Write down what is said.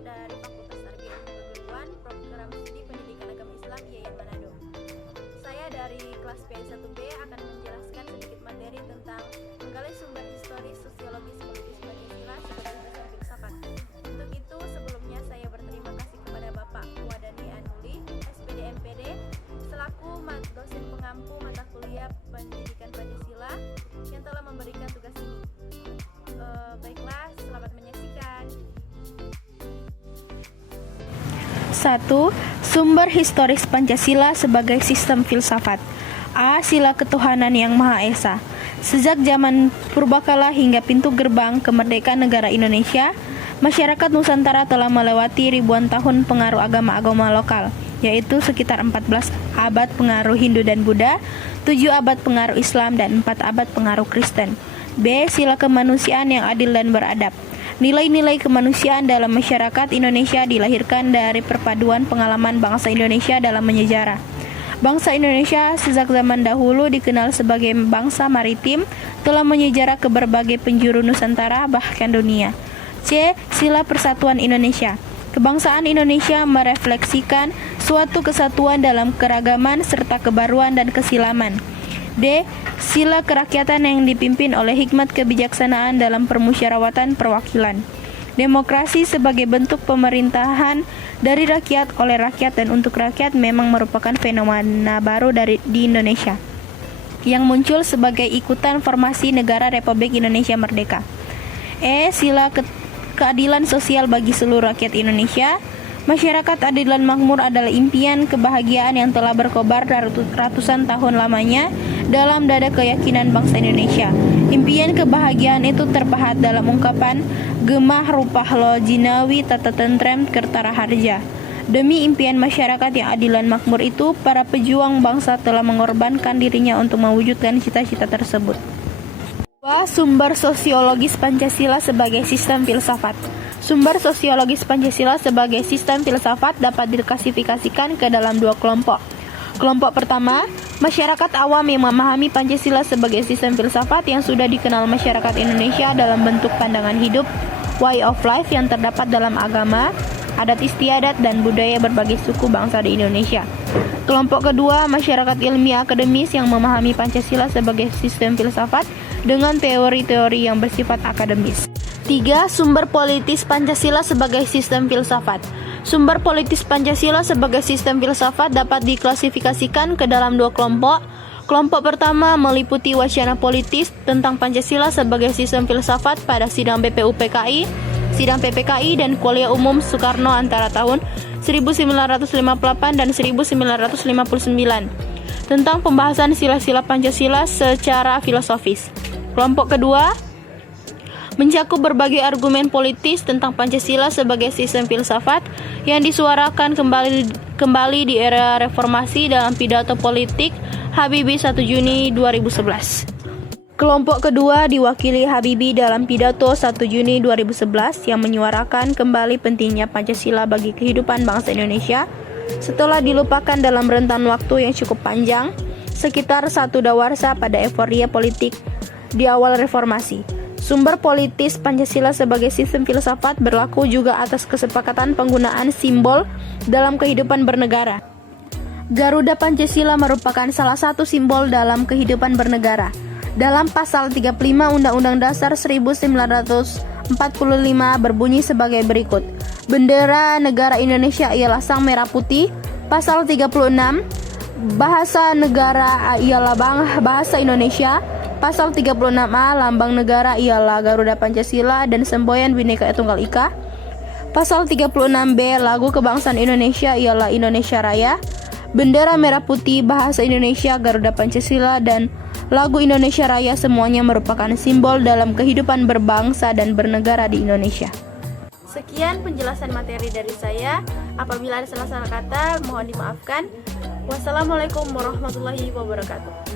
dari Fakultas Sarjana Keguruan, Program Studi Pendidikan Agama Islam IAIN Manado. Saya dari kelas PI1B akan menjelaskan sedikit materi tentang menggali sumber historis, sosiologis, politis Pancasila sebagai dasar filsafat. Untuk itu, sebelumnya saya berterima kasih kepada Bapak Wadani Anuli, SPD MPD, selaku dosen pengampu mata kuliah Pendidikan Pancasila yang telah memberikan tugas ini. Baiklah, selamat menyaksikan. 1. Sumber historis Pancasila sebagai sistem filsafat. A. Sila ketuhanan yang Maha Esa. Sejak zaman purbakala hingga pintu gerbang kemerdekaan negara Indonesia, masyarakat Nusantara telah melewati ribuan tahun pengaruh agama-agama lokal, yaitu sekitar 14 abad pengaruh Hindu dan Buddha, 7 abad pengaruh Islam, dan 4 abad pengaruh Kristen. B. Sila kemanusiaan yang adil dan beradab. Nilai-nilai kemanusiaan dalam masyarakat Indonesia dilahirkan dari perpaduan pengalaman bangsa Indonesia dalam menyejarah. Bangsa Indonesia sejak zaman dahulu dikenal sebagai bangsa maritim, telah menyejarah ke berbagai penjuru Nusantara bahkan dunia. C. Sila persatuan Indonesia. Kebangsaan Indonesia merefleksikan suatu kesatuan dalam keragaman serta kebaruan dan kesilaman. D. Sila kerakyatan yang dipimpin oleh hikmat kebijaksanaan dalam permusyawaratan perwakilan. Demokrasi sebagai bentuk pemerintahan dari rakyat, oleh rakyat, dan untuk rakyat memang merupakan fenomena baru di Indonesia yang muncul sebagai ikutan formasi negara Republik Indonesia Merdeka. E. Sila keadilan sosial bagi seluruh rakyat Indonesia. Masyarakat adil dan makmur adalah impian kebahagiaan yang telah berkobar ratusan tahun lamanya dalam dada keyakinan bangsa Indonesia. Impian kebahagiaan itu terpahat dalam ungkapan gemah rupah lo jinawi tata tentrem kertara harja. Demi impian masyarakat yang adil dan makmur itu, para pejuang bangsa telah mengorbankan dirinya untuk mewujudkan cita-cita tersebut. 2. Sumber sosiologis Pancasila sebagai sistem filsafat. Sumber sosiologis Pancasila sebagai sistem filsafat dapat diklasifikasikan ke dalam 2 kelompok. Kelompok pertama, masyarakat awam yang memahami Pancasila sebagai sistem filsafat yang sudah dikenal masyarakat Indonesia dalam bentuk pandangan hidup, way of life yang terdapat dalam agama, adat istiadat, dan budaya berbagai suku bangsa di Indonesia. Kelompok kedua, masyarakat ilmiah akademis yang memahami Pancasila sebagai sistem filsafat dengan teori-teori yang bersifat akademis. 3. Sumber politis Pancasila sebagai sistem filsafat. Sumber politis Pancasila sebagai sistem filsafat dapat diklasifikasikan ke dalam 2 kelompok. Kelompok pertama meliputi wacana politis tentang Pancasila sebagai sistem filsafat pada sidang BPUPKI, sidang PPKI, dan Kuliah Umum Soekarno antara tahun 1958 dan 1959 tentang pembahasan sila-sila Pancasila secara filosofis. Kelompok kedua mencakup berbagai argumen politis tentang Pancasila sebagai sistem filsafat yang disuarakan kembali di era reformasi dalam pidato politik Habibie 1 Juni 2011. Kelompok kedua diwakili Habibie dalam pidato 1 Juni 2011 yang menyuarakan kembali pentingnya Pancasila bagi kehidupan bangsa Indonesia setelah dilupakan dalam rentan waktu yang cukup panjang, sekitar 1 dawarsa pada euforia politik di awal reformasi. Sumber politis Pancasila sebagai sistem filsafat berlaku juga atas kesepakatan penggunaan simbol dalam kehidupan bernegara. Garuda Pancasila merupakan salah satu simbol dalam kehidupan bernegara. Dalam pasal 35 Undang-Undang Dasar 1945 berbunyi sebagai berikut. Bendera negara Indonesia ialah sang merah putih. Pasal 36, bahasa negara ialah bahasa Indonesia. Pasal 36A, lambang negara ialah Garuda Pancasila dan semboyan Bhinneka Tunggal Ika. Pasal 36B, lagu kebangsaan Indonesia ialah Indonesia Raya. Bendera merah putih, bahasa Indonesia, Garuda Pancasila, dan lagu Indonesia Raya semuanya merupakan simbol dalam kehidupan berbangsa dan bernegara di Indonesia. Sekian penjelasan materi dari saya. Apabila ada salah-salah kata, mohon dimaafkan. Wassalamualaikum warahmatullahi wabarakatuh.